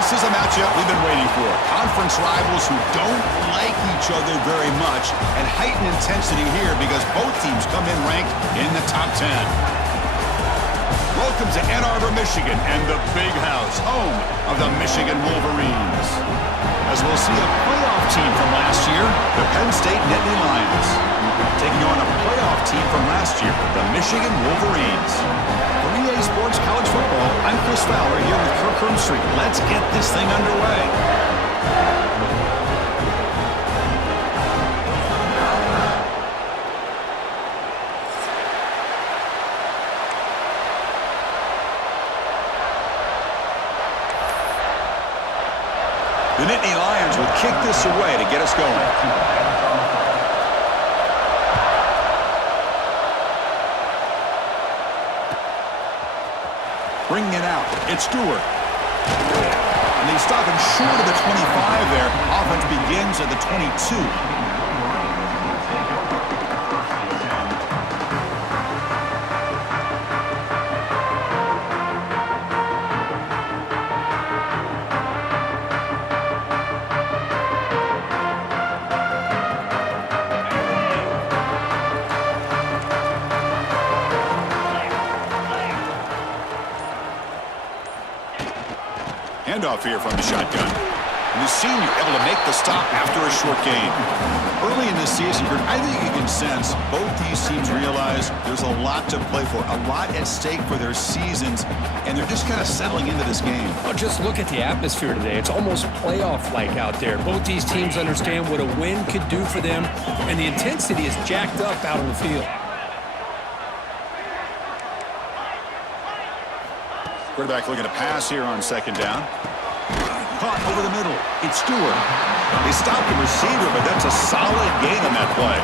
This is a matchup we've been waiting for. Conference rivals who don't like each other very much, and heightened intensity here because both teams come in ranked in the top 10. Welcome to Ann Arbor, Michigan, and the Big House, home of the Michigan Wolverines. As we'll see a playoff team from last year, the Penn State Nittany Lions, taking on a playoff team from last year, the Michigan Wolverines. For EA Sports College Football, I'm Chris Fowler here with Kirk Hermstreet. Let's get this thing underway. The Nittany Lions will kick this away to get us going. Bringing it out, it's Stewart. And they stop him short of the 25 there. Offense begins at the 22. Handoff here from the shotgun. And the senior able to make the stop after a short gain. Early in this season, I think you can sense both these teams realize there's a lot to play for, a lot at stake for their seasons, and they're just kind of settling into this game. Well, just look at the atmosphere today. It's almost playoff-like out there. Both these teams understand what a win could do for them, and the intensity is jacked up out on the field. Quarterback looking to pass here on second down. Caught over the middle. It's Stewart. They stopped the receiver, but that's a solid gain on that play.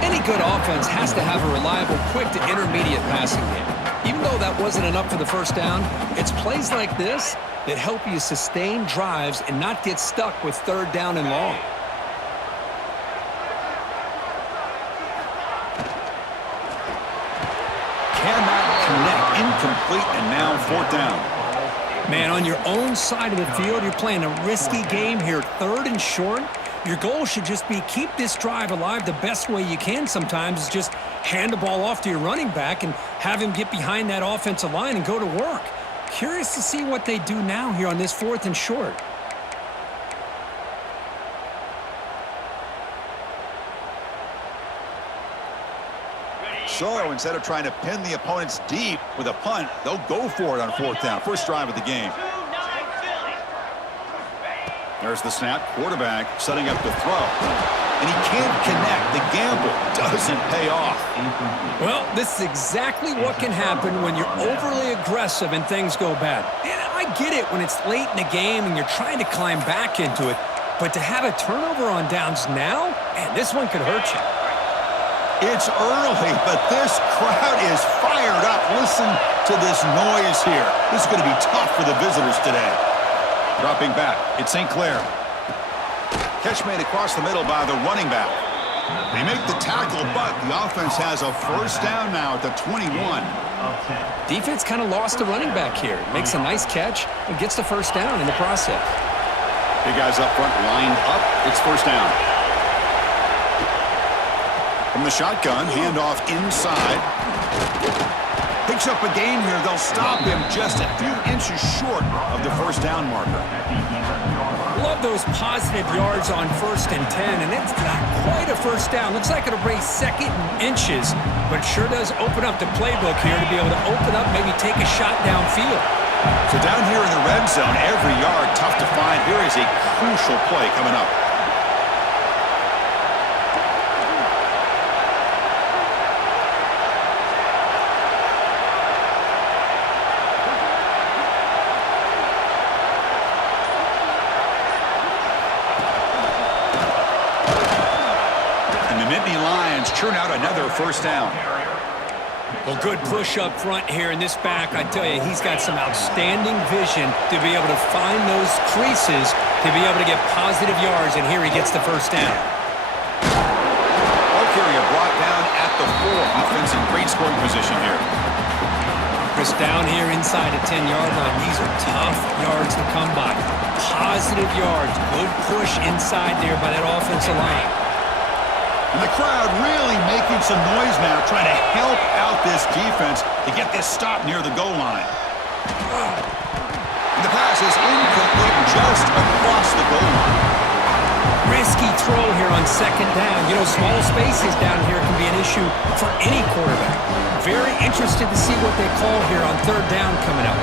Any good offense has to have a reliable, quick to intermediate passing game. Even though that wasn't enough for the first down, it's plays like this that help you sustain drives and not get stuck with third down and long. Cannot connect. Incomplete, and now fourth down. Man, on your own side of the field, you're playing a risky game here, third and short. Your goal should just be keep this drive alive the best way you can sometimes is just hand the ball off to your running back and have him get behind that offensive line and go to work. Curious to see what they do now here on this fourth and short. So instead of trying to pin the opponents deep with a punt, they'll go for it on fourth down. First drive of the game. There's the snap. Quarterback setting up the throw. And he can't connect. The gamble doesn't pay off. Well, this is exactly what can happen when you're overly aggressive and things go bad. And I get it when it's late in the game and you're trying to climb back into it. But to have a turnover on downs now, man, this one could hurt you. It's early, but this crowd is fired up. Listen to this noise here. This is going to be tough for the visitors today. Dropping back, it's St. Clair. Catch made across the middle by the running back. They make the tackle, but the offense has a first down now at the 21. Defense kind of lost the running back here. Makes a nice catch and gets the first down in the process. Big guys up front lined up. It's first down. From the shotgun, handoff inside. Picks up a gain here. They'll stop him just a few inches short of the first down marker. Love those positive yards on 1st and 10, and it's not quite a first down. Looks like it'll raise second and inches, but sure does open up the playbook here to be able to open up, maybe take a shot downfield. So down here in the red zone, every yard tough to find. Here is a crucial play coming up. Turn out another first down. Well, good push up front here in this back. I tell you, he's got some outstanding vision to be able to find those creases to be able to get positive yards, and here he gets the first down. Ball carrier brought down at the 4. Offense in great scoring position here. focus down here inside the 10-yard line. These are tough yards to come by. Positive yards. Good push inside there by that offensive line. And the crowd really making some noise now, trying to help out this defense to get this stop near the goal line. And the pass is incomplete just across the goal line. Risky throw here on second down. You know, small spaces down here can be an issue for any quarterback. Very interested to see what they call here on third down coming up.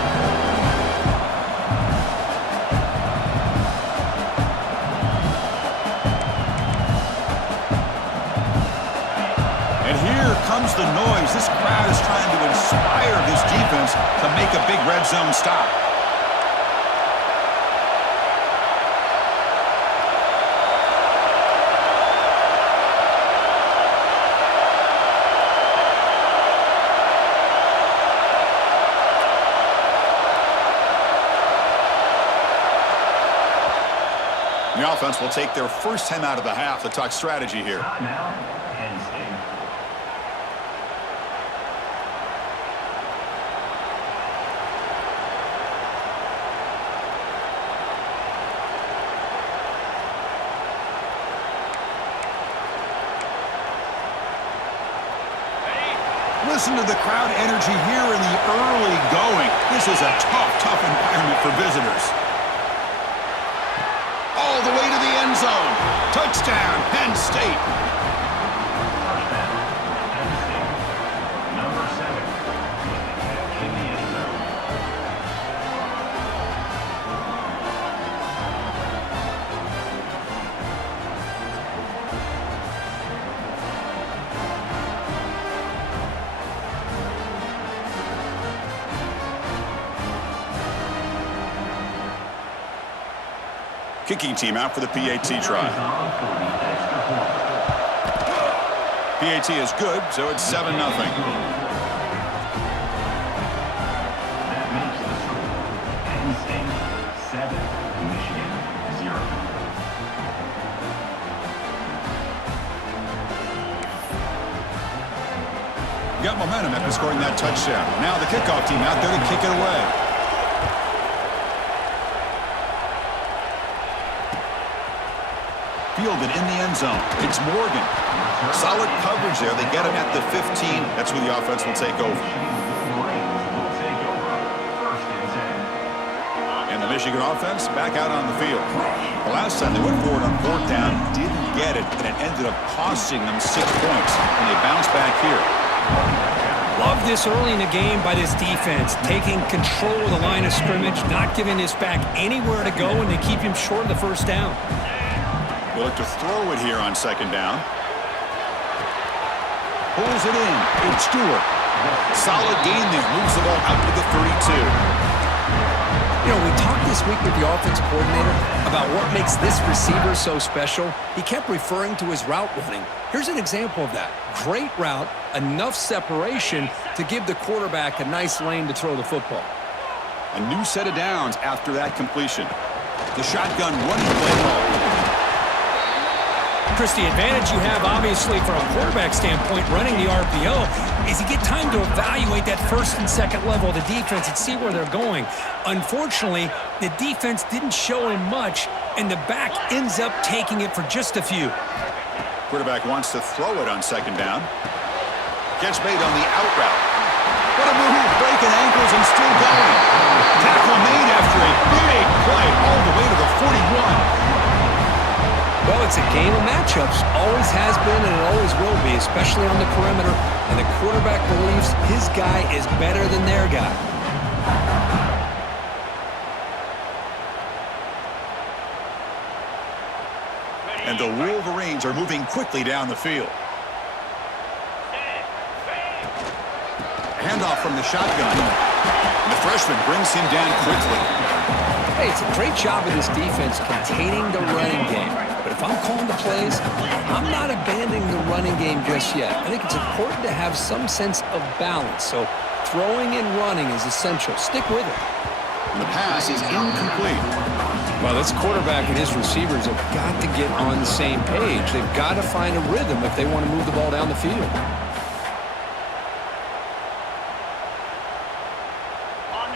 And here comes the noise. This crowd is trying to inspire this defense to make a big red zone stop. The offense will take their first time out of the half to talk strategy here. Now, Penn State. Listen to the crowd energy here in the early going. This is a tough environment for visitors. All the way to the end zone. Touchdown, Penn State. First down, Penn State. Number 7 with the catch in the end zone. Kicking team out for the PAT try. PAT is good, so it's 7-0. That makes the score Penn State 7, Michigan 0. Got momentum after scoring that touchdown. Now the kickoff team out there to kick it away. Fielded in the end zone. It's Morgan. Solid coverage there. They get him at the 15. That's where the offense will take over. And the Michigan offense back out on the field. The last time they went forward on fourth down, didn't get it, and it ended up costing them 6 points. And they bounce back here. Love this early in the game by this defense, taking control of the line of scrimmage, not giving this back anywhere to go, and they keep him short of the first down. They look to throw it here on second down. Pulls it in. It's Stewart. Solid gain there. Moves the ball out to the 32. You know, we talked this week with the offensive coordinator about what makes this receiver so special. He kept referring to his route running. Here's an example of that. Great route, enough separation to give the quarterback a nice lane to throw the football. A new set of downs after that completion. The shotgun running play call. Chris, the advantage you have, obviously, from a quarterback standpoint, running the RPO, is you get time to evaluate that first and second level of the defense and see where they're going. Unfortunately, the defense didn't show him much, and the back ends up taking it for just a few. Quarterback wants to throw it on second down. Gets made on the out route. What a move, breaking ankles and still going. Tackle made after a big play all the way to the 41. Well, it's a game of matchups. Always has been and it always will be, especially on the perimeter. And the quarterback believes his guy is better than their guy. And the Wolverines are moving quickly down the field. Handoff from the shotgun. And the freshman brings him down quickly. Hey, it's a great job of this defense containing the running game. But if I'm calling the plays, I'm not abandoning the running game just yet. I think it's important to have some sense of balance. So throwing and running is essential. Stick with it. And the pass is incomplete. Well, this quarterback and his receivers have got to get on the same page. They've got to find a rhythm if they want to move the ball down the field.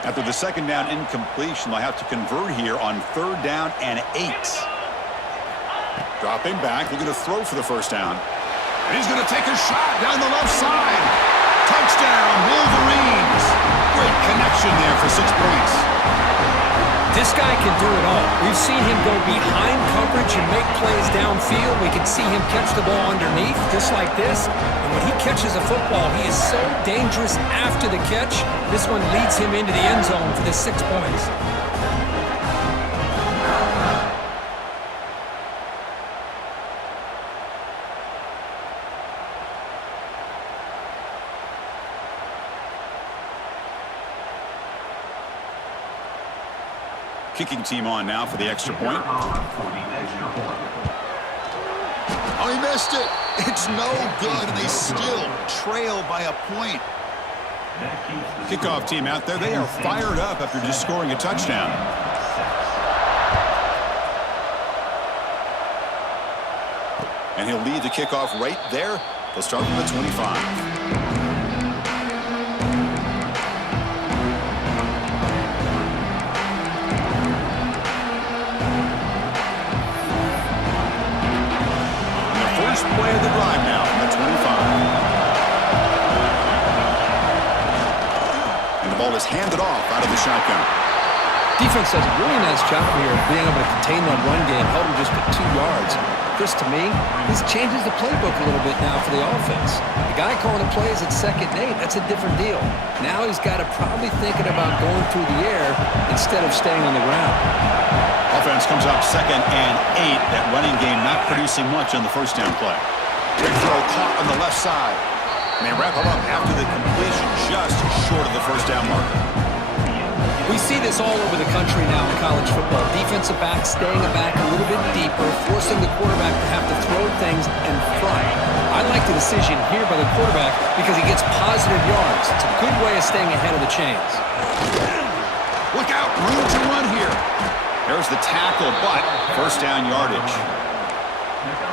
After the second down incompletion, they'll have to convert here on 3rd down and 8. Dropping back, looking to throw for the first down. And he's going to take a shot down the left side. Touchdown, Wolverines. Great connection there for 6 points. This guy can do it all. We've seen him go behind coverage and make plays downfield. We can see him catch the ball underneath, just like this. And when he catches a football, he is so dangerous after the catch. This one leads him into the end zone for the 6 points. Kicking team on now for the extra point. Oh, he missed it. It's no good, and they still trail by a point. Kickoff team out there, they are fired up after just scoring a touchdown. And he'll lead the kickoff right there. They'll start from the 25. Play of the drive now from the 25. And the ball is handed off out of the shotgun. Defense does a really nice job here of being able to contain that run game, held him just at 2 yards. Chris, to me, this changes the playbook a little bit now for the offense. The guy calling the plays at 2nd and 8, that's a different deal. Now he's got to probably thinking about going through the air instead of staying on the ground. Offense comes up 2nd and 8. That running game not producing much on the first down play. Big throw caught on the left side. And they wrap him up after the completion just short of the first down marker. We see this all over the country now in college football. Defensive backs staying back a little bit deeper, forcing the quarterback to have to throw things in front. I like the decision here by the quarterback because he gets positive yards. It's a good way of staying ahead of the chains. Look out, room to run here. There's the tackle, but first down yardage.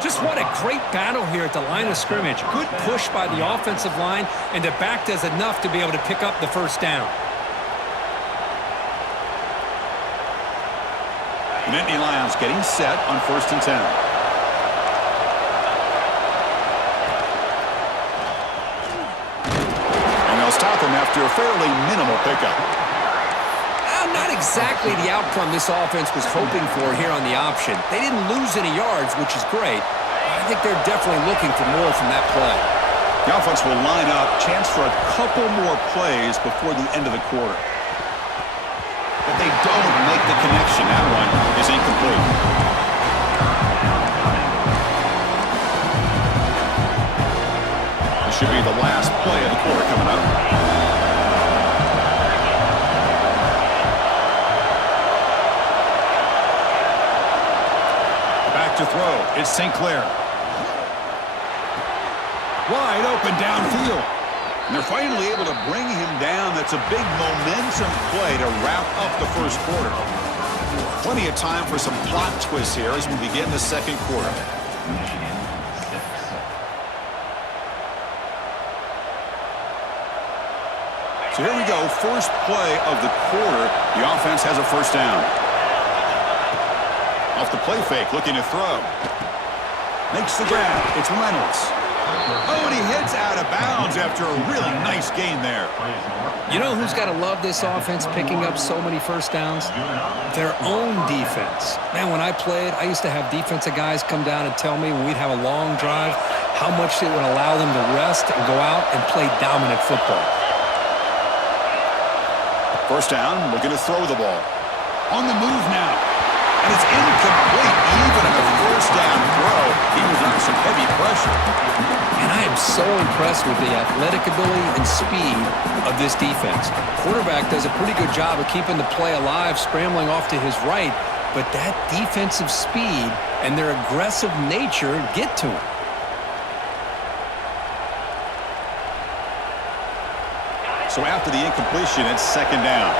Just what a great battle here at the line of scrimmage. Good push by the offensive line, and the back does enough to be able to pick up the first down. The Nittany Lions getting set on 1st and 10. And they'll stop him after a fairly minimal pickup. Not exactly the outcome this offense was hoping for here on the option. They didn't lose any yards, which is great. I think they're definitely looking for more from that play. The offense will line up, chance for a couple more plays before the end of the quarter. But they don't make the connection. That one is incomplete. This should be the last play of the quarter coming up. To throw, it's St. Clair. Wide open downfield. And they're finally able to bring him down. That's a big momentum play to wrap up the first quarter. Plenty of time for some plot twists here as we begin the second quarter. So here we go, first play of the quarter. The offense has a first down. Off the play fake, looking to throw. Makes the grab. It's Reynolds. Oh, and he heads out of bounds after a really nice gain there. You know who's got to love this offense picking up so many first downs? Their own defense. Man, when I played, I used to have defensive guys come down and tell me when we'd have a long drive how much it would allow them to rest and go out and play dominant football. First down, looking to throw the ball. On the move now. And it's incomplete. Even on a first down throw, he was under some heavy pressure. And I am so impressed with the athletic ability and speed of this defense. Quarterback does a pretty good job of keeping the play alive, scrambling off to his right, but that defensive speed and their aggressive nature get to him. So after the incompletion, it's second down.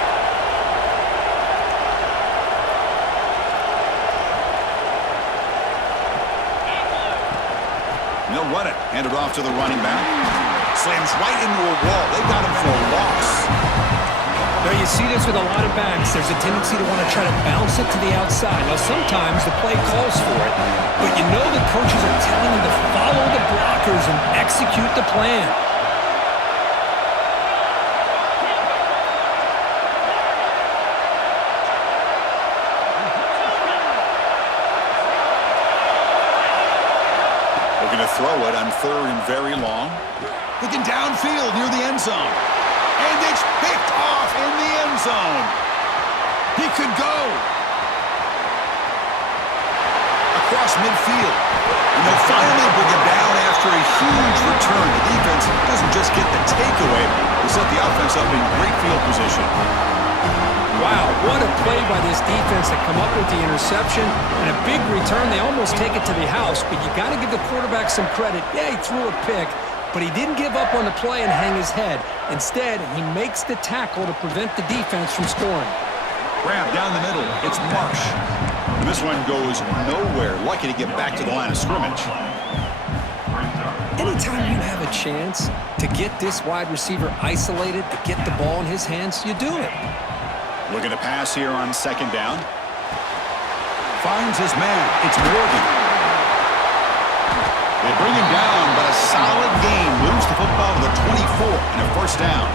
And they'll run it. Hand it off to the running back. Slams right into a wall. They got him for a loss. There you see this with a lot of backs. There's a tendency to want to try to bounce it to the outside. Now, sometimes the play calls for it, but you know the coaches are telling you to follow the blockers and execute the plan. Looking to throw it on 3rd and very long. Looking downfield near the end zone. And it's picked off in the end zone. He could go across midfield. And they'll finally bring it down after a huge return. The defense doesn't just get the takeaway. They set the offense up in great field position. Wow, what a play by this defense to come up with the interception and a big return. They almost take it to the house, but you got to give the quarterback some credit. Yeah, he threw a pick, but he didn't give up on the play and hang his head. Instead, he makes the tackle to prevent the defense from scoring. Grab down the middle. It's Marsh. And this one goes nowhere. Lucky to get back to the line of scrimmage. Anytime you have a chance to get this wide receiver isolated, to get the ball in his hands, you do it. Looking to pass here on 2nd down. Finds his man. It's Morgan. They bring him down, but a solid gain. Moves the football to the 24 and a 1st down.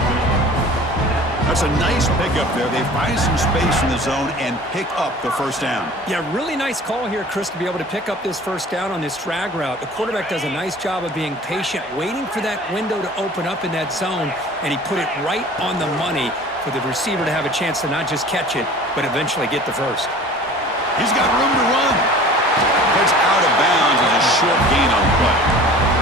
That's a nice pickup there. They find some space in the zone and pick up the 1st down. Yeah, really nice call here, Chris, to be able to pick up this 1st down on this drag route. The quarterback does a nice job of being patient, waiting for that window to open up in that zone, and he put it right on the money for the receiver to have a chance to not just catch it, but eventually get the 1st. He's got room to run. Heads out of bounds as a short gain on the play.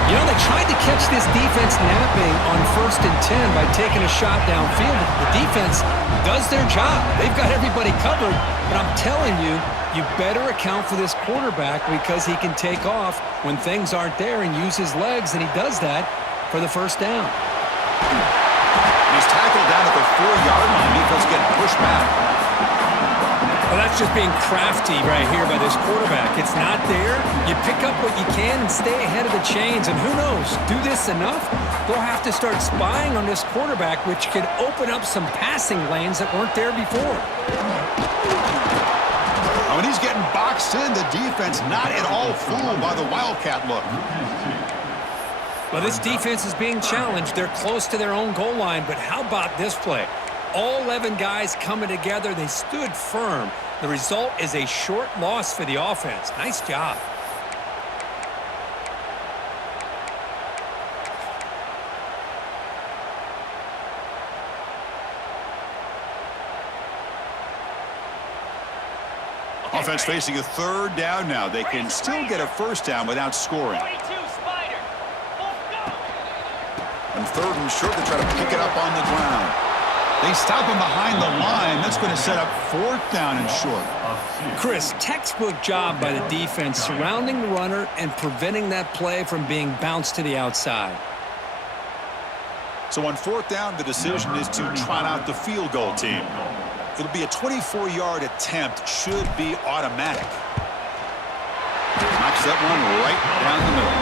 You know, they tried to catch this defense napping on 1st and 10 by taking a shot downfield. The defense does their job. They've got everybody covered, but I'm telling you, you better account for this quarterback because he can take off when things aren't there and use his legs, and he does that for the 1st down. He's tackled down at the 4-yard line. Defense getting pushed back. Well, that's just being crafty right here by this quarterback. It's not there. You pick up what you can and stay ahead of the chains. And who knows, do this enough, they'll have to start spying on this quarterback, which could open up some passing lanes that weren't there before. When he's getting boxed in, the defense not at all fooled by the Wildcat look. Well, this defense is being challenged. They're close to their own goal line, but how about this play? All 11 guys coming together. They stood firm. The result is a short loss for the offense. Nice job. Offense facing a 3rd down now. They can still get a 1st down without scoring. And 3rd and short, they try to pick it up on the ground. They stop him behind the line. That's going to set up 4th down and short. Chris, textbook job by the defense surrounding the runner and preventing that play from being bounced to the outside. So on 4th down, the decision is to trot out the field goal team. It'll be a 24-yard attempt. Should be automatic. Knocks that one right down the middle.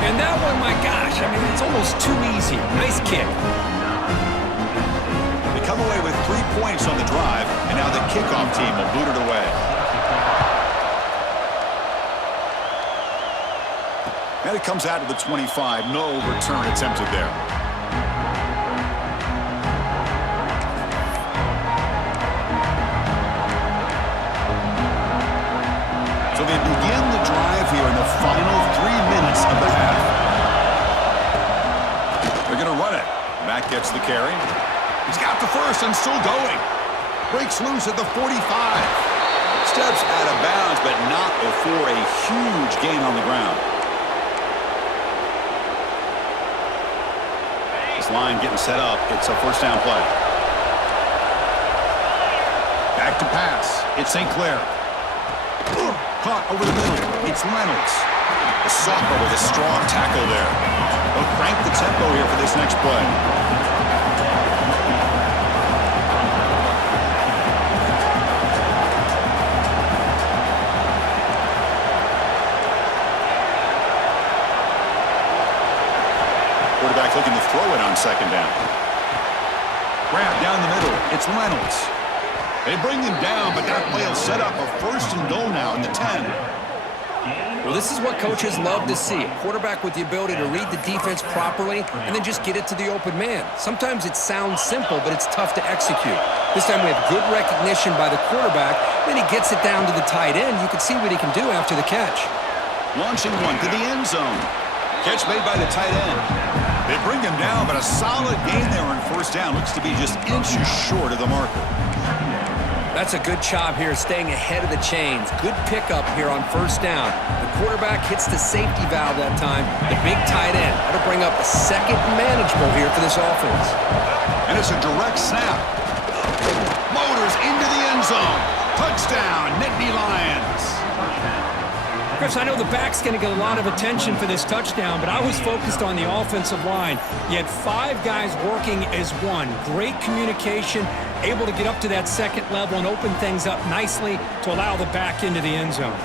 And that one, my gosh, I mean, it's almost too easy. Nice kick. They come away with 3 points on the drive, and now the kickoff team will boot it away. And it comes out to the 25. No return attempted there. So they begin the drive here in the final 3 minutes of the half. They're going to run it. Mack gets the carry. He's got the 1st and still going. Breaks loose at the 45. Steps out of bounds, but not before a huge gain on the ground. This line getting set up. It's a 1st down play. Back to pass. It's St. Clair. Caught over the middle. It's Reynolds. The sophomore with a strong tackle there. They'll crank the tempo here for this next play. Quarterback looking to throw it on 2nd down. Grab down the middle. It's Reynolds. They bring him down, but that play will set up a first and goal now in the 10. Well, this is what coaches love to see. A quarterback with the ability to read the defense properly and then just get it to the open man. Sometimes it sounds simple, but it's tough to execute. This time we have good recognition by the quarterback. Then he gets it down to the tight end. You can see what he can do after the catch. Launching one to the end zone. Catch made by the tight end. They bring him down, but a solid gain there on first down. Looks to be just inches short of the marker. That's a good job here, staying ahead of the chains. Good pickup here on first down. The quarterback hits the safety valve that time. The big tight end. That'll bring up a second and manageable here for this offense. And it's a direct snap. Motors into the end zone. Touchdown, Nittany Lions. Chris, I know the back's going to get a lot of attention for this touchdown, but I was focused on the offensive line. You had 5 guys working as one. Great communication, able to get up to that second level and open things up nicely to allow the back into the end zone.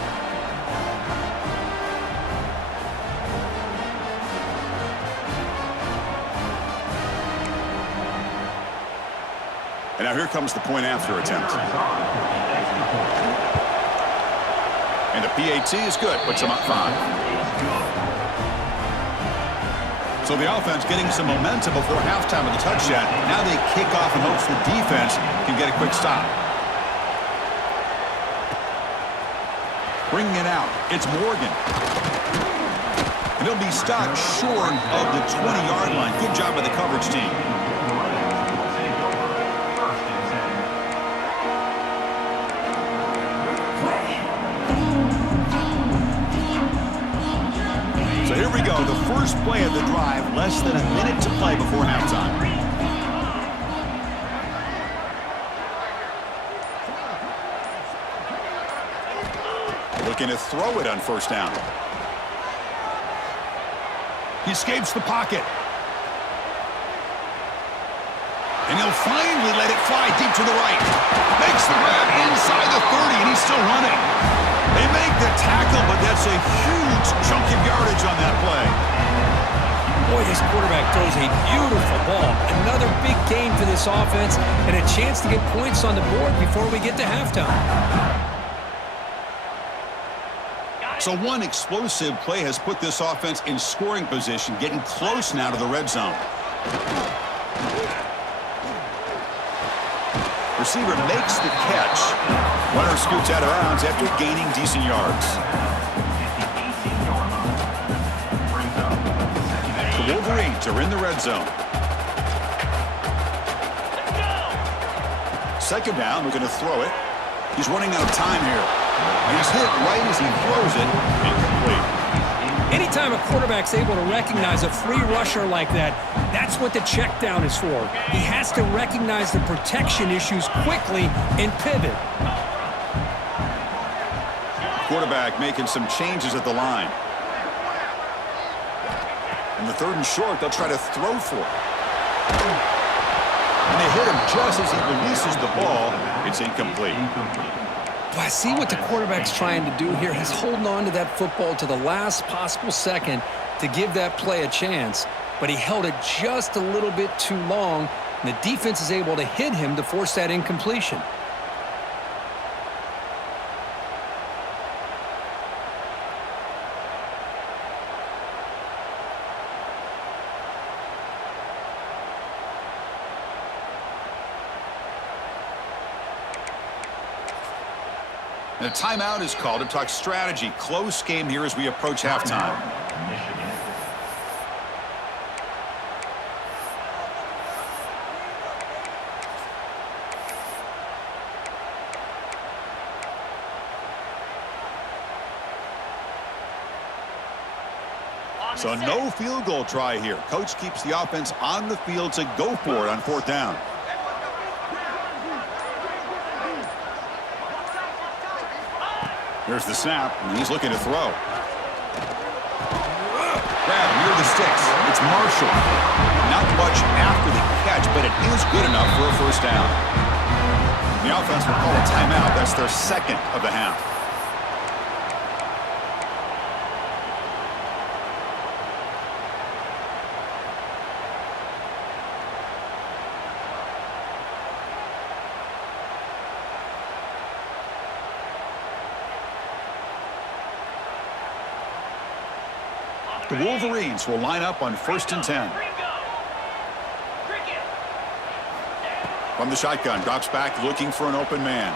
And now here comes the point after attempt. And the PAT is good, puts them up 5. So the offense getting some momentum before halftime of the touchdown. Now they kick off in hopes the defense can get a quick stop. Bringing it out, it's Morgan. And he'll be stopped short of the 20-yard line. Good job by the coverage team. Here we go, the first play of the drive, less than a minute to play before halftime. Looking to throw it on first down. He escapes the pocket. And he'll finally let it fly deep to the right. Makes the grab inside the 30, and he's still running. They make the tackle, but that's a huge chunk of yardage on that play. Boy, this quarterback throws a beautiful ball. Another big gain for this offense and a chance to get points on the board before we get to halftime. So one explosive play has put this offense in scoring position, getting close now to the red zone. Receiver makes the catch. Runner scoots out of bounds after gaining decent yards. The Wolverines are in the red zone. Second down, we're going to throw it. He's running out of time here. And he's hit right as he throws it. Incomplete. Anytime a quarterback's able to recognize a free rusher like that, that's what the check down is for. He has to recognize the protection issues quickly and pivot. Quarterback making some changes at the line. And the third and short, they'll try to throw for it. And they hit him just as he releases the ball. It's incomplete. Well, I see what the quarterback's trying to do here. He's holding on to that football to the last possible second to give that play a chance. But he held it just a little bit too long, and the defense is able to hit him to force that incompletion. And a timeout is called to talk strategy. Close game here as we approach halftime. So no field goal try here. Coach keeps the offense on the field to go for it on fourth down. Here's the snap, and he's looking to throw. Grab near the sticks. It's Marshall. Not much after the catch, but it is good enough for a first down. The offense will call a timeout. That's their second of the half. The Wolverines will line up on 1st and 10. From the shotgun, drops back looking for an open man.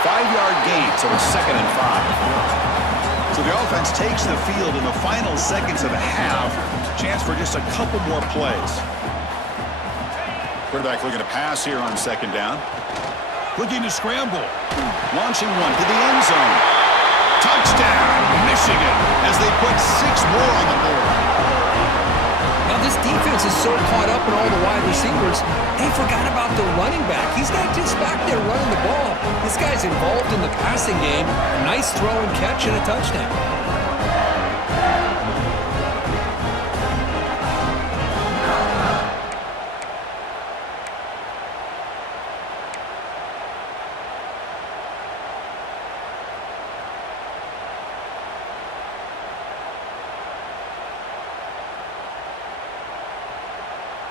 5-yard gain, so it's 2nd and 5. So the offense takes the field in the final seconds of the half. Chance for just a couple more plays. Quarterback looking to pass here on 2nd down. Looking to scramble. Launching one to the end zone. Touchdown, Michigan, as they put 6 more on the board. Now this defense is so caught up in all the wide receivers, they forgot about the running back. He's not just back there running the ball. This guy's involved in the passing game. A nice throw and catch and a touchdown.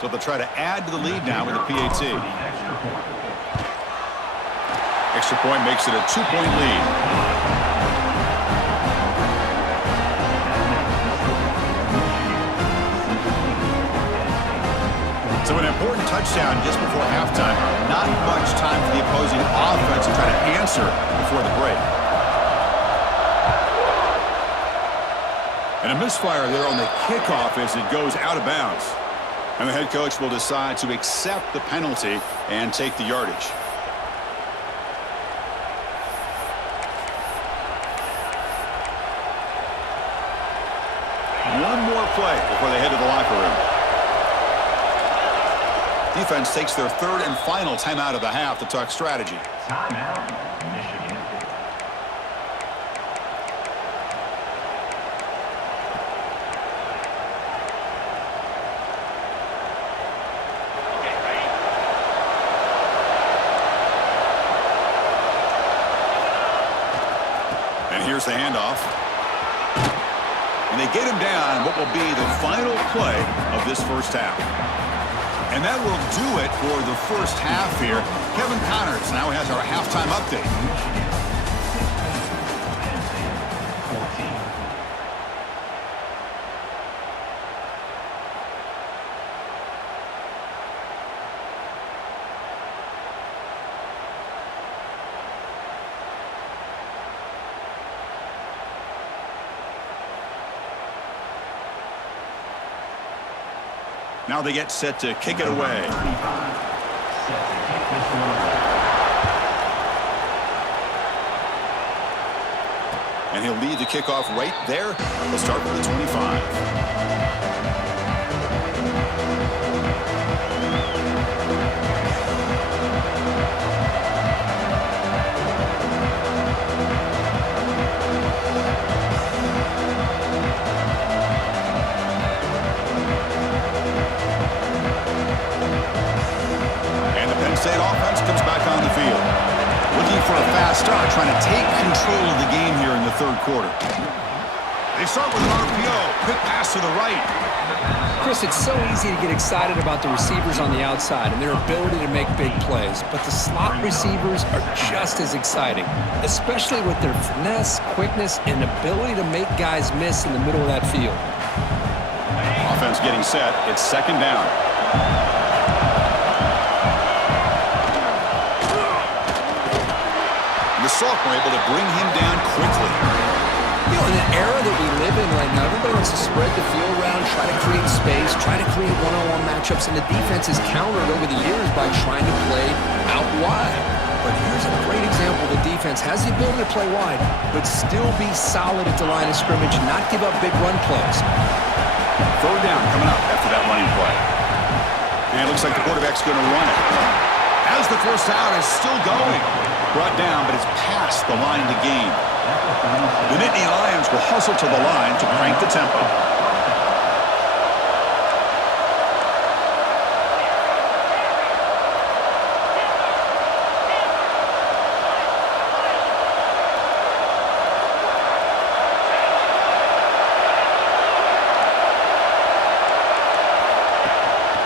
So they'll try to add to the lead now with a PAT. Extra point makes it a 2-point lead. So an important touchdown just before halftime. Not much time for the opposing offense to try to answer before the break. And a misfire there on the kickoff as it goes out of bounds. And the head coach will decide to accept the penalty and take the yardage. One more play before they head to the locker room. Defense takes their 3rd and final timeout of the half to talk strategy. Timeout, Michigan. Here's the handoff. And they get him down what will be the final play of this first half. And that will do it for the first half here. Kevin Connors now has our halftime update. Now they get set to kick it away. And he'll lead the kickoff right there. He'll start with the 25. State offense comes back on the field. Looking for a fast start, trying to take control of the game here in the 3rd quarter. They start with an RPO. Quick pass to the right. Chris, it's so easy to get excited about the receivers on the outside and their ability to make big plays, but the slot receivers are just as exciting, especially with their finesse, quickness, and ability to make guys miss in the middle of that field. Offense getting set. It's 2nd down. The Sophomore able to bring him down quickly. You know, in the era that we live in right now, everybody wants to spread the field around, try to create space, try to create one-on-one matchups, and the defense is countered over the years by trying to play out wide. But here's a great example. The defense has the ability to play wide, but still be solid at the line of scrimmage, not give up big run plays. 3rd down coming up after that running play. And it looks like the quarterback's going to run it. As the first down is still going. Brought down, but it's past the line to gain. The Nittany Lions will hustle to the line to crank the tempo.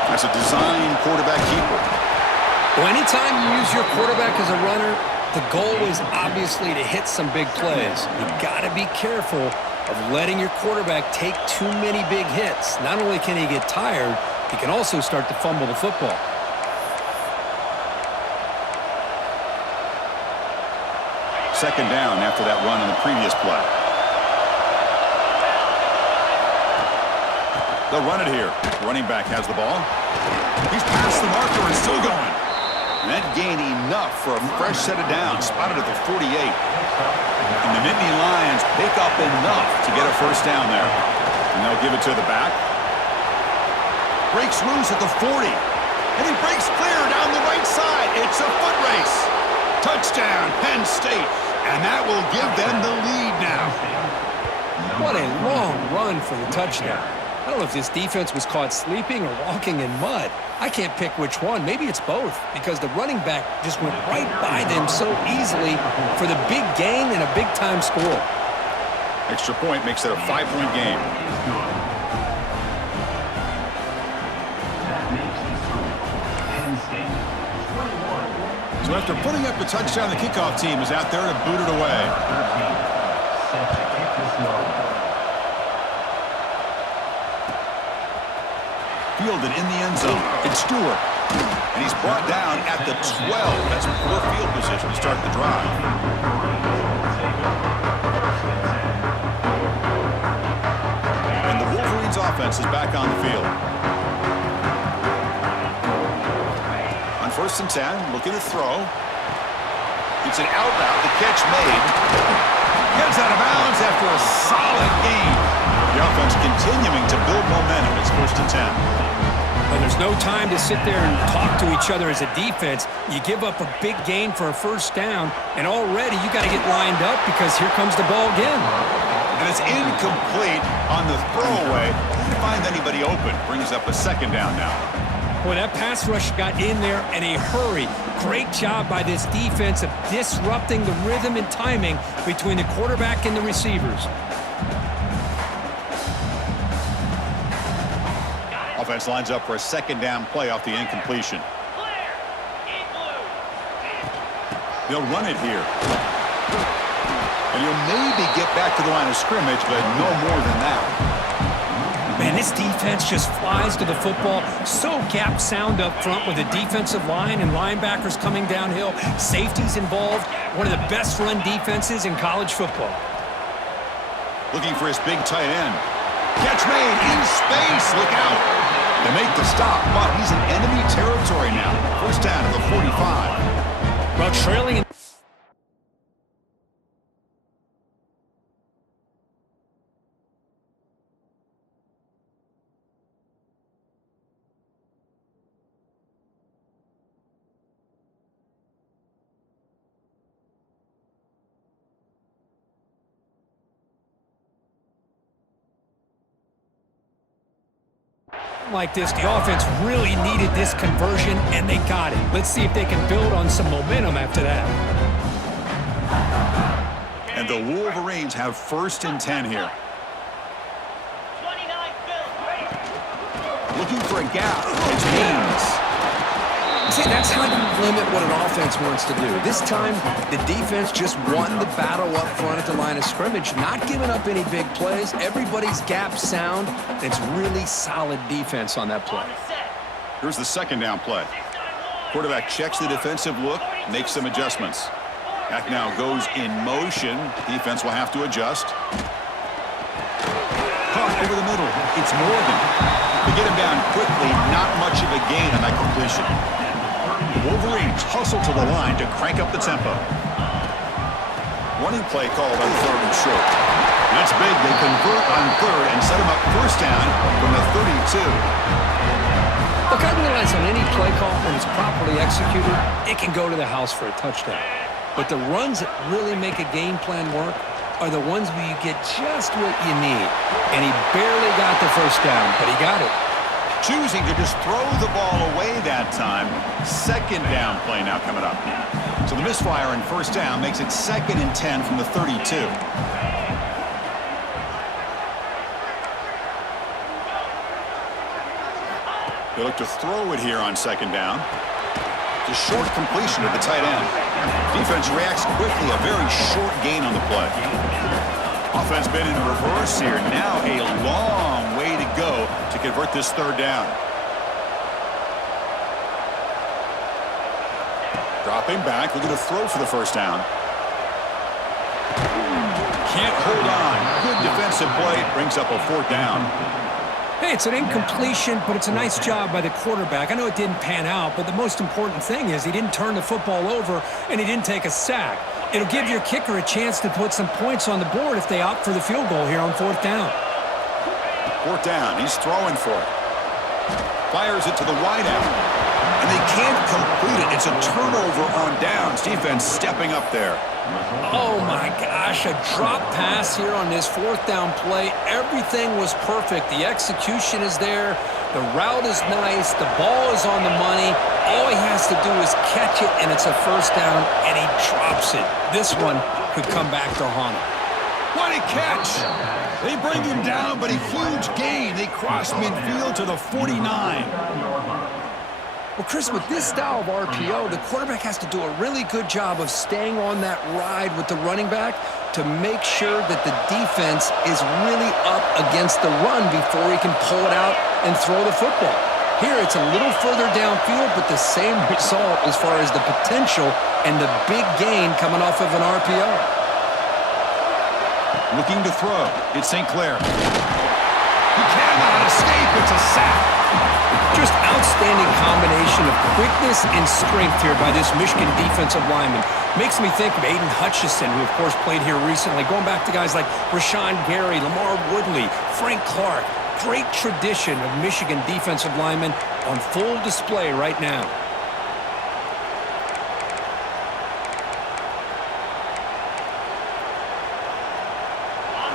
That's a design quarterback keeper. Well, anytime you use your quarterback as a runner, the goal is obviously to hit some big plays. You've got to be careful of letting your quarterback take too many big hits. Not only can he get tired, he can also start to fumble the football. Second down after that run on the previous play. They'll run it here. Running back has the ball. He's past the marker and still going. And that gained enough for a fresh set of downs. Spotted at the 48. And the Nittany Lions pick up enough to get a first down there. And they'll give it to the back. Breaks loose at the 40. And he breaks clear down the right side. It's a foot race. Touchdown, Penn State. And that will give them the lead now. What a long run for the touchdown. I don't know if this defense was caught sleeping or walking in mud. I can't pick which one. Maybe it's both, because the running back just went right by them so easily for the big gain and a big-time score. Extra point makes it a 5-point game. So after putting up the touchdown, the kickoff team is out there to boot it away. Fielded in the end zone. It's Stewart. And he's brought down at the 12. That's poor field position to start the drive. And the Wolverines offense is back on the field. On 1st and 10, looking to throw. It's an out route. The catch made. Gets out of bounds after a solid gain. The offense continuing to build momentum. It's 1st and 10. And there's no time to sit there and talk to each other as a defense. You give up a big gain for a first down, and already you got to get lined up because here comes the ball again. And it's incomplete on the throwaway. Didn't find anybody open. Brings up a second down now. Boy, that pass rush got in there in a hurry. Great job by this defense of disrupting the rhythm and timing between the quarterback and the receivers. Offense lines up for a second down play off the incompletion. They'll run it here. And he'll maybe get back to the line of scrimmage, but no more than that. Man, this defense just flies to the football. So gap sound up front with the defensive line and linebackers coming downhill. Safeties involved. One of the best run defenses in college football. Looking for his big tight end. Catch made in space. Look out. They make the stop, but he's in enemy territory now. First down at the 45. Well, trailing. Like this, the offense really needed this conversion, and they got it. Let's see if they can build on some momentum after that. And the Wolverines have 1st and 10 here. 29 Bills. Looking for a gap. It's Haynes. See, that's how you limit what an offense wants to do. This time, the defense just won the battle up front at the line of scrimmage, not giving up any big plays. Everybody's gap sound. It's really solid defense on that play. Here's the second down play. Quarterback checks the defensive look, makes some adjustments. Back now goes in motion. Defense will have to adjust. Caught over the middle. It's Morgan. They get him down quickly. Not much of a gain on that completion. The Wolverines hustle to the line to crank up the tempo. Running play called on 3rd and short. That's big. They convert on 3rd and set him up first down from the 32. Look, I realize on any play call, when it's properly executed, it can go to the house for a touchdown. But the runs that really make a game plan work are the ones where you get just what you need. And he barely got the first down, but he got it. Choosing to just throw the ball away that time. Second down play now coming up. So the misfire in first down makes it 2nd and 10 from the 32. They look to throw it here on second down. It's a short completion to the tight end. Defense reacts quickly. A very short gain on the play. Offense been in reverse here. Now a long way to go to convert this third down. Dropping back, looking to throw for the first down. Can't hold on. Good defensive play. Brings up a fourth down. Hey, it's an incompletion, but it's a nice job by the quarterback. I know it didn't pan out, but the most important thing is he didn't turn the football over and he didn't take a sack. It'll give your kicker a chance to put some points on the board if they opt for the field goal here on fourth down. Fourth down. He's throwing for it. Fires it to the wideout. And they can't complete it. It's a turnover on downs. Defense stepping up there. Oh, my gosh. A drop pass here on this fourth down play. Everything was perfect. The execution is there. The route is nice. The ball is on the money. All he has to do is catch it, and it's a first down, and he drops it. This one could come back to haunt him. What a catch! They bring him down, but a huge gain. They cross midfield to the 49. Well, Chris, with this style of RPO, the quarterback has to do a really good job of staying on that ride with the running back to make sure that the defense is really up against the run before he can pull it out and throw the football. Here, it's a little further downfield, but the same result as far as the potential and the big gain coming off of an RPO. Looking to throw. It's St. Clair. He cannot escape. It's a sack. Just outstanding combination of quickness and strength here by this Michigan defensive lineman. Makes me think of Aiden Hutchinson, who, of course, played here recently. Going back to guys like Rashawn Gary, Lamar Woodley, Frank Clark. Great tradition of Michigan defensive linemen on full display right now.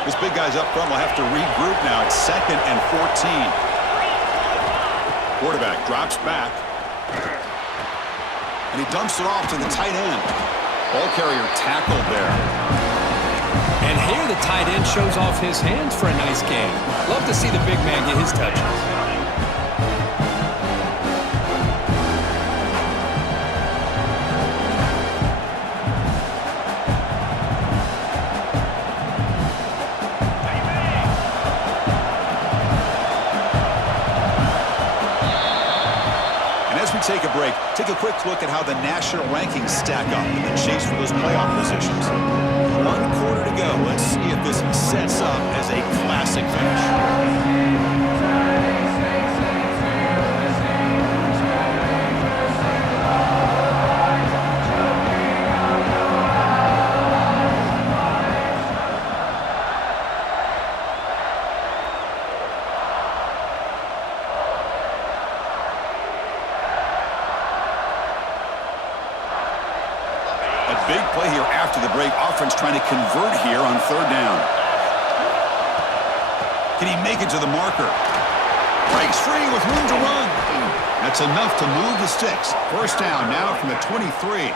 This big guy's up front will have to regroup now. It's 2nd and 14. Quarterback drops back. And he dumps it off to the tight end. Ball carrier tackled there. And here the tight end shows off his hands for a nice game. Love to see the big man get his touches. Take a break. Take a quick look at how the national rankings stack up in the chase for those playoff positions. 1 quarter to go. Let's see if this sets up as a classic finish. Big play here after the break. Offense trying to convert here on third down. Can he make it to the marker? Breaks free with room to run. That's enough to move the sticks. First down now from the 23.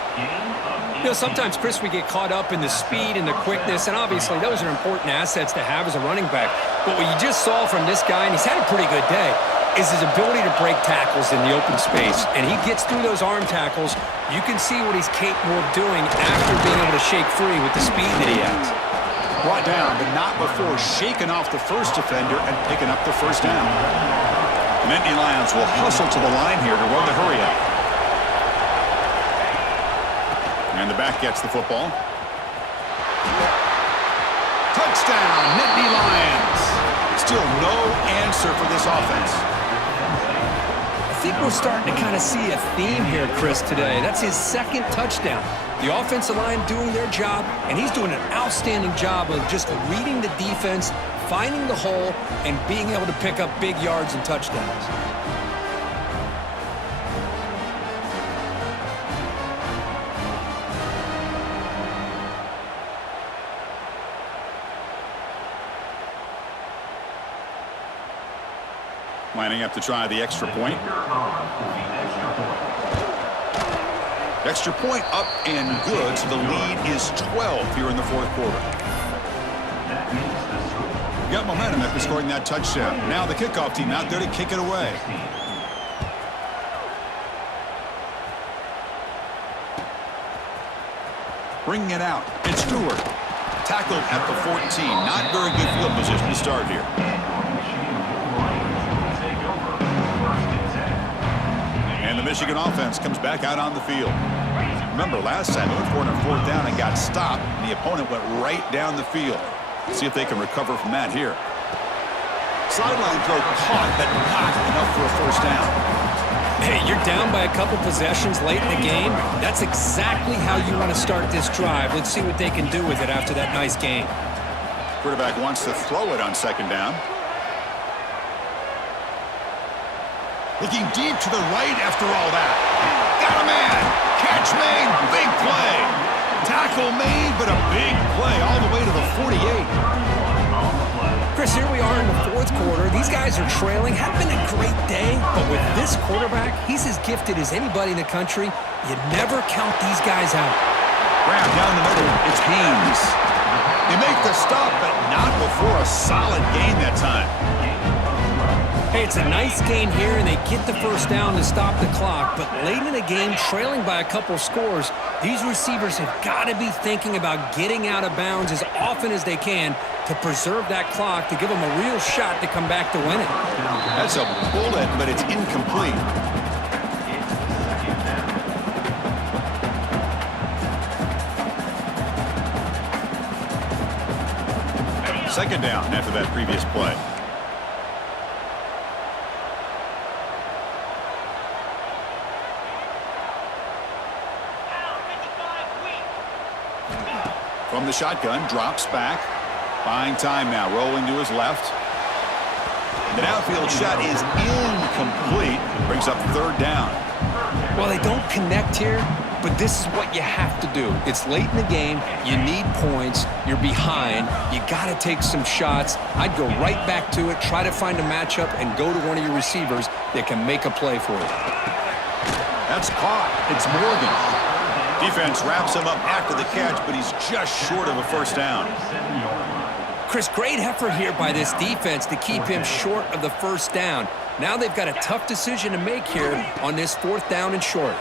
You know, sometimes, Chris, we get caught up in the speed and the quickness, and obviously those are important assets to have as a running back. But what you just saw from this guy, and he's had a pretty good day, is his ability to break tackles in the open space. And he gets through those arm tackles. You can see what he's capable of doing after being able to shake free with the speed that he has. Brought down, but not before shaking off the first defender and picking up the first down. The Nittany Lions will hustle to the line here to run the hurry up. And the back gets the football. Touchdown, Nittany Lions. Still no answer for this offense. I think we're starting to kind of see a theme here, Chris, today. That's his 2nd touchdown. The offensive line doing their job, and he's doing an outstanding job of just reading the defense, finding the hole, and being able to pick up big yards and touchdowns. Lining up to try the extra point. Extra point up and good, so the lead is 12 here in the fourth quarter. Got momentum after scoring that touchdown. Now the kickoff team out there to kick it away. Bringing it out. It's Stewart. Tackled at the 14. Not very good field position to start here. And the Michigan offense comes back out on the field. Remember, last time it went for it on 4th down and got stopped, and the opponent went right down the field. Let's see if they can recover from that here. Sideline throw caught, but not enough for a 1st down. Hey, you're down by a couple possessions late in the game. That's exactly how you want to start this drive. Let's see what they can do with it after that nice game. Quarterback wants to throw it on 2nd down. Looking deep to the right after all that. Got a man. Catch made. Big play. Tackle made, but a big play all the way to the 48. Chris, here we are in the 4th quarter. These guys are trailing. Had been a great day, but with this quarterback, he's as gifted as anybody in the country. You never count these guys out. Grab down the middle. It's Haynes. They make the stop, but not before a solid gain that time. Hey, it's a nice gain here, and they get the 1st down to stop the clock. But late in the game, trailing by a couple scores, these receivers have got to be thinking about getting out of bounds as often as they can to preserve that clock, to give them a real shot to come back to win it. That's a bullet, but it's incomplete. Second down after that previous play. From the shotgun, drops back. Buying time now, rolling to his left. The downfield shot is incomplete. Brings up 3rd down. Well, they don't connect here, but this is what you have to do. It's late in the game. You need points. You're behind. You got to take some shots. I'd go right back to it, try to find a matchup, and go to one of your receivers that can make a play for you. That's caught. It's Morgan. Defense wraps him up after the catch, but he's just short of a 1st down. Chris, great effort here by this defense to keep him short of the 1st down. Now they've got a tough decision to make here on this 4th down and short.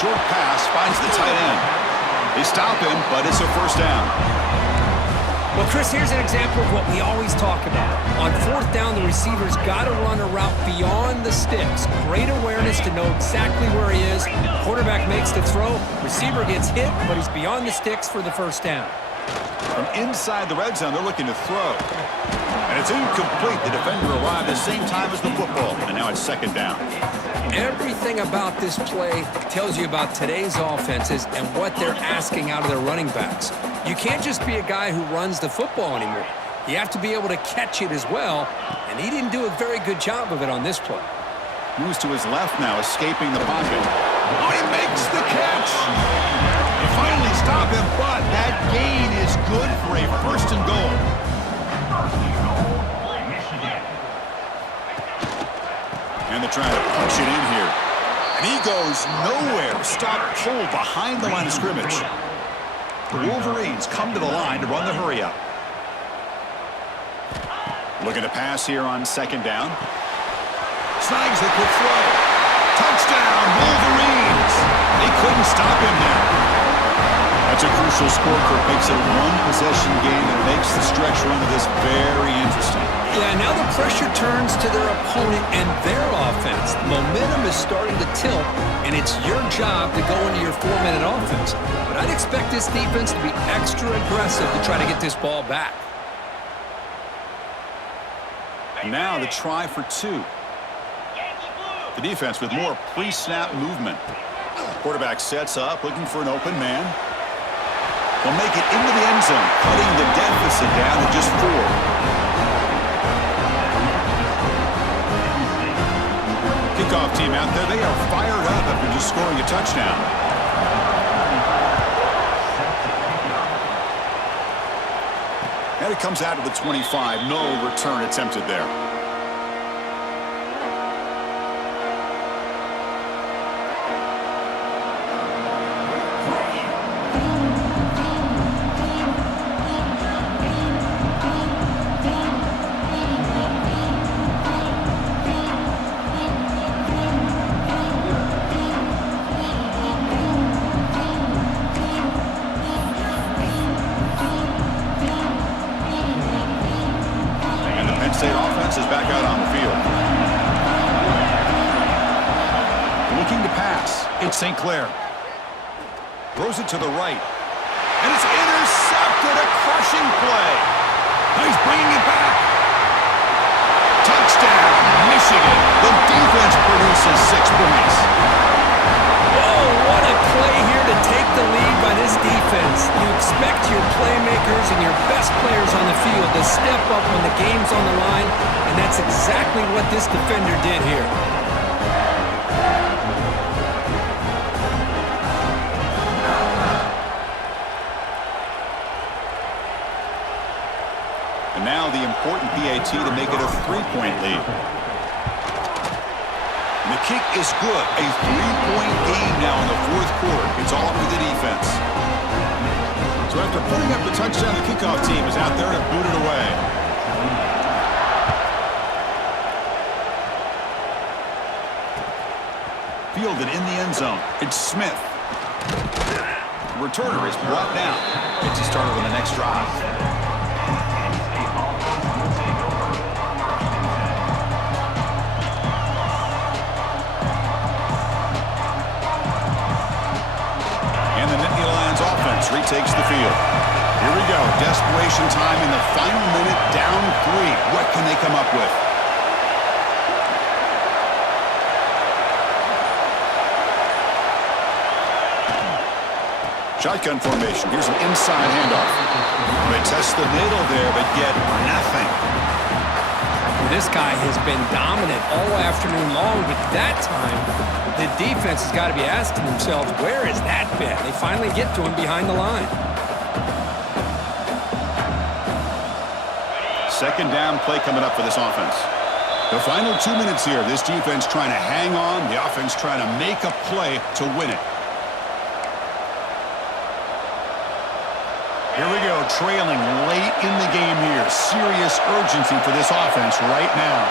Short pass finds the tight end. They stop him, but it's a 1st down. Well, Chris, here's an example of what we always talk about. On 4th down, the receiver's got to run a route beyond the sticks. Great awareness to know exactly where he is. Quarterback makes the throw. Receiver gets hit, but he's beyond the sticks for the 1st down. From inside the red zone, they're looking to throw. And it's incomplete. The defender arrived at the same time as the football, and now it's 2nd down. Everything about this play tells you about today's offenses and what they're asking out of their running backs. You can't just be a guy who runs the football anymore. You have to be able to catch it as well, and he didn't do a very good job of it on this play. Moves to his left now, escaping the pocket. Oh, he makes the catch! They finally stop him, but that gain is good for a 1st and goal. And they're trying to punch it in here. And he goes nowhere. Stop pull behind the line of scrimmage. The Wolverines come to the line to run the hurry-up. Looking to pass here on 2nd down. Snags the quick throw. Touchdown, Wolverines! They couldn't stop him there. That's a crucial score for makes it a 1-possession game and makes the stretch run of this very interesting. Yeah, now the pressure turns to their opponent and their offense. Momentum is starting to tilt, and it's your job to go into your 4-minute offense. But I'd expect this defense to be extra aggressive to try to get this ball back. Now the try for 2. The defense with more pre-snap movement. Quarterback sets up, looking for an open man. They'll make it into the end zone, cutting the deficit down to just 4. Kickoff team out there, they are fired up after just scoring a touchdown. And it comes out of the 25. No return attempted there. Looking to pass. It's St. Clair. Throws it to the right. And it's intercepted. A crushing play. He's bringing it back. Touchdown, Michigan. The defense produces 6 points. Oh, what a play here to take the lead by this defense. You expect your playmakers and your best players on the field to step up when the game's on the line, and that's exactly what this defender did here. And now the important PAT to make it a 3-point lead. And the kick is good. A 3-point game now in the fourth quarter. It's all up to the defense. So after putting up the touchdown, the kickoff team is out there to boot it away. Fielded in the end zone. It's Smith. The returner is brought down. Gets you started on the next drive. And the Nittany Lions offense retakes the field. Here we go. Desperation time in the final minute, down 3. What can they come up with? Shotgun formation. Here's an inside handoff. They test the middle there, but get nothing. This guy has been dominant all afternoon long, but that time, the defense has got to be asking themselves, where has that been? They finally get to him behind the line. Second down play coming up for this offense. The final 2 minutes here. This defense trying to hang on. The offense trying to make a play to win it. Here we go, trailing late in the game here. Serious urgency for this offense right now.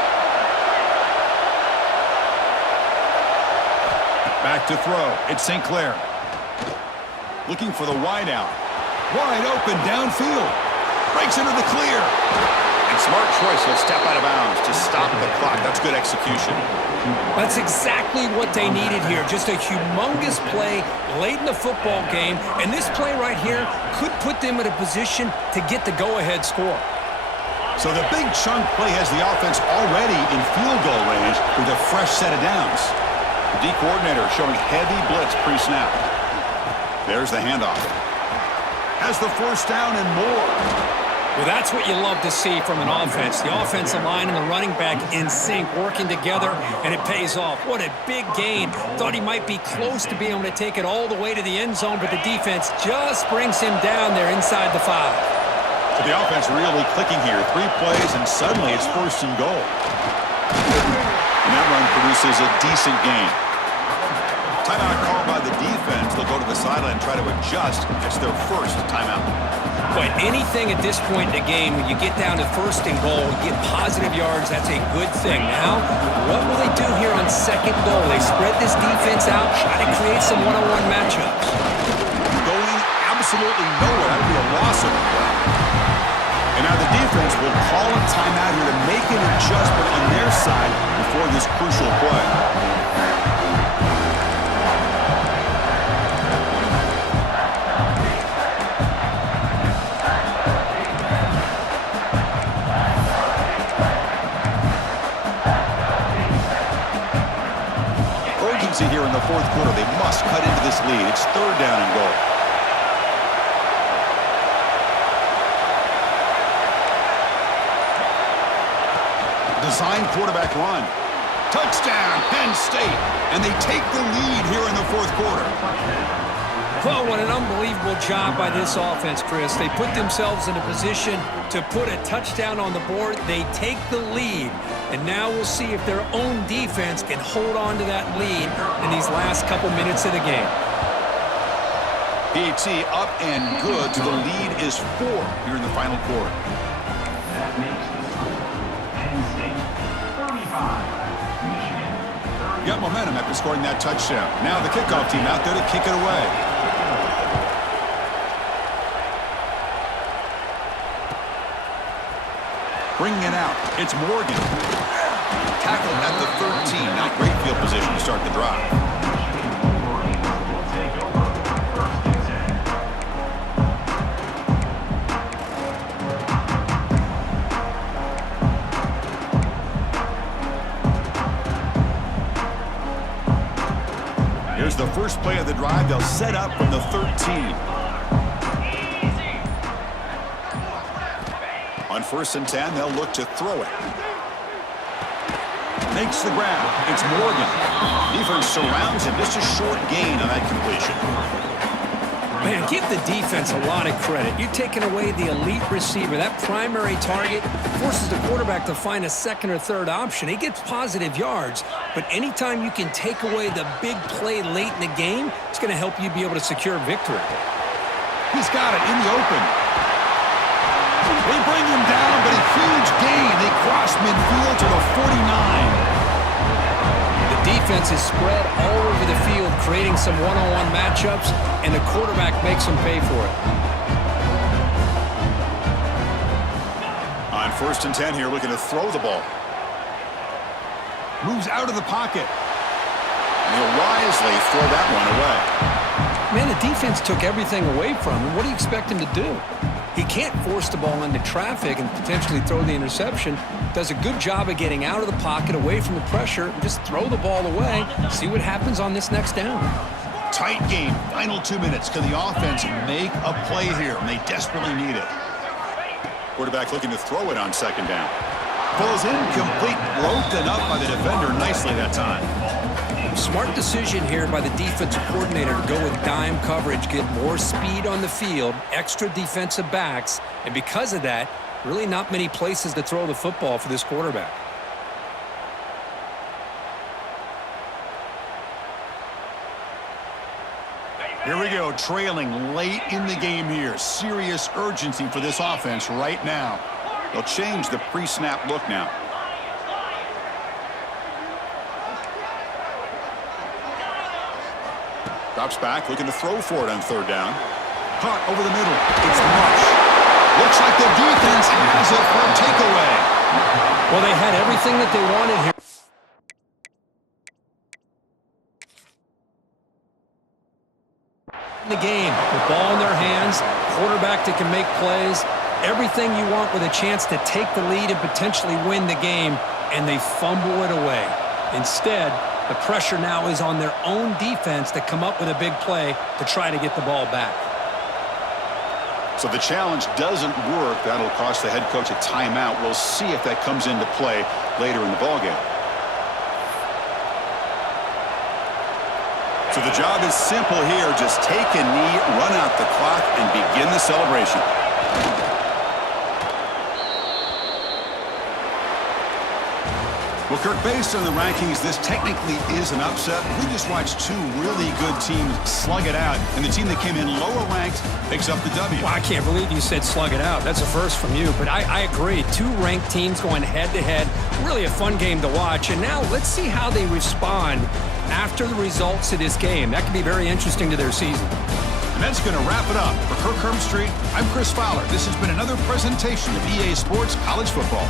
Back to throw. It's St. Clair. Looking for the wide out. Wide open downfield. Breaks into the clear. And smart choice. He'll step out of bounds to stop the clock. That's good execution. That's exactly what they needed here. Just a humongous play late in the football game. And this play right here could put them in a position to get the go-ahead score. So the big chunk play has the offense already in field goal range with a fresh set of downs. The D coordinator showing heavy blitz pre-snap. There's the handoff. Has the first down and more. Well, that's what you love to see from an offense. The offensive line and the running back in sync, working together, and it pays off. What a big gain. Thought he might be close to being able to take it all the way to the end zone, but the defense just brings him down there inside the 5. So the offense really clicking here. 3 plays, and suddenly it's first and goal. And that run produces a decent gain. Timeout called by the defense. They'll go to the sideline and try to adjust. It's their first timeout. But anything at this point in the game, when you get down to first and goal, you get positive yards, that's a good thing. Now, what will they do here on second goal? They spread this defense out, try to create some one-on-one matchups. Going absolutely nowhere. That would be a loss of a play. And now the defense will call a timeout here to make an adjustment on their side before this crucial play. Here in the fourth quarter, they must cut into this lead. It's third down and goal. Design quarterback run. Touchdown, Penn State. And they take the lead here in the fourth quarter. Well, what an unbelievable job by this offense, Chris. They put themselves in a position to put a touchdown on the board. They take the lead. And now we'll see if their own defense can hold on to that lead in these last couple minutes of the game. PAT up and good. So the lead is 4 here in the final quarter. That makes the score Penn State 35, Michigan 30. Got momentum after scoring that touchdown. Now the kickoff team out there to kick it away. Bringing it out. It's Morgan. Tackled at the 13. Not great field position to start the drive. Here's the first play of the drive. They'll set up from the 13. On 1st and 10, they'll look to throw it. Makes the grab. It's Morgan. Defense surrounds him. Just a short gain on that completion. Man, give the defense a lot of credit. You're taking away the elite receiver. That primary target forces the quarterback to find a second or third option. He gets positive yards, but anytime you can take away the big play late in the game, it's going to help you be able to secure victory. He's got it in the open. They bring him down, but a huge gain. They cross midfield to the 49. The defense is spread all over the field, creating some one-on-one matchups, and the quarterback makes them pay for it. On 1st and 10 here, looking to throw the ball. Moves out of the pocket. He'll wisely throw that one away. Man, the defense took everything away from him. What do you expect him to do? He can't force the ball into traffic and potentially throw the interception. Does a good job of getting out of the pocket, away from the pressure, and just throw the ball away. See what happens on this next down. Tight game. Final 2 minutes. Can the offense make a play here? And they desperately need it. Quarterback looking to throw it on 2nd down. Pulls incomplete. Broken up by the defender nicely that time. Smart decision here by the defensive coordinator to go with dime coverage, get more speed on the field, extra defensive backs, and because of that, really not many places to throw the football for this quarterback. Here we go, trailing late in the game here. Serious urgency for this offense right now. They'll change the pre-snap look now. Drops back, looking to throw for it on 3rd down. Caught over the middle. It's Marsh. Looks like the defense has it for a takeaway. Well, they had everything that they wanted here. In the game, the ball in their hands, quarterback that can make plays, everything you want with a chance to take the lead and potentially win the game, and they fumble it away. Instead, the pressure now is on their own defense to come up with a big play to try to get the ball back. So the challenge doesn't work. That'll cost the head coach a timeout. We'll see if that comes into play later in the ballgame. So the job is simple here. Just take a knee, run out the clock, and begin the celebration. Well, Kirk, based on the rankings, this technically is an upset. We just watched 2 really good teams slug it out, and the team that came in lower ranked picks up the W. Well, I can't believe you said slug it out. That's a first from you, but I agree. 2 ranked teams going head-to-head. Really a fun game to watch, and now let's see how they respond after the results of this game. That could be very interesting to their season. And that's going to wrap it up. For Kirk Street, I'm Chris Fowler. This has been another presentation of EA Sports College Football.